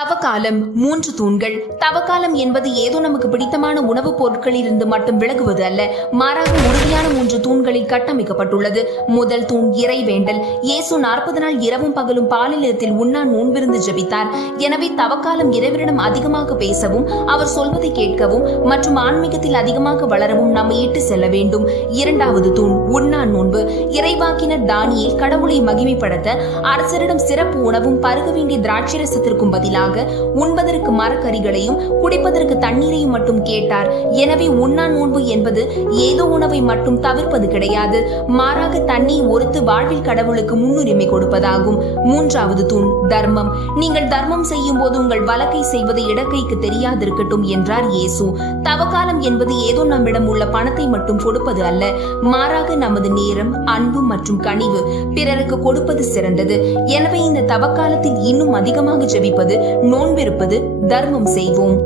தவக்காலம் 3 தூண்கள். தவக்காலம் என்பது ஏதோ நமக்கு பிடித்தமான உணவுப் பொருட்களில் இருந்து மட்டும் விலகுவது அல்ல, மாறாக உறுதியான 3 தூண்களில் கட்டமைக்கப்பட்டுள்ளது. முதல் தூண் இறைவேண்டல். இயேசு 40 நாள் இரவும் பகலும் பாலிலத்தில் உண்ணா நோன்பிருந்து ஜெபித்தார். எனவே தவக்காலம் இறைவனிடம் அதிகமாக பேசவும், அவர் சொல்வதை கேட்கவும் மற்றும் ஆன்மீகத்தில் அதிகமாக வளரவும் நம்மை இட்டு செல்ல வேண்டும். இரண்டாவது தூண் உண்ணா நோன்பு. இறைவாக்கினர் தானியேல் கடவுளை மகிமைப்படுத்த அரசரிடம் சிறப்பு உணவும் பருக வேண்டிய திராட்சரசத்திற்கும் பதிலாக உண்பதற்கு மரக்கறிகளையும் குடிப்பதற்கு தண்ணீரையும் மட்டும் கேட்டார். எனவே உண்ணா நோன்பு என்பது ஏதோ உணவை மட்டும் தவிர்ப்பது கிடையாது, மாறாக தண்ணி ஒருத்து வாழ்வில் கடவுளுக்கு முன்னுரிமை கொடுப்பதாகும். மூன்றாவது தூண் தர்மம். நீங்கள் தர்மம் செய்யும் போது உங்கள் வலக்கை செய்வதை இடக்கைக்கு தெரியாதிருக்கட்டும் என்றார் இயேசு. தவக்காலம் என்பது ஏதோ நம்மிடம் உள்ள பணத்தை மட்டும் கொடுப்பது அல்ல, மாறாக நமது நேரம், அன்பு மற்றும் கனிவு பிறருக்கு கொடுப்பது சிறந்தது. எனவே இந்த தவக்காலத்தில் இன்னும் அதிகமாக ஜெபிப்பது, நோன்பிருப்பது, தர்மம் செய்வோம்.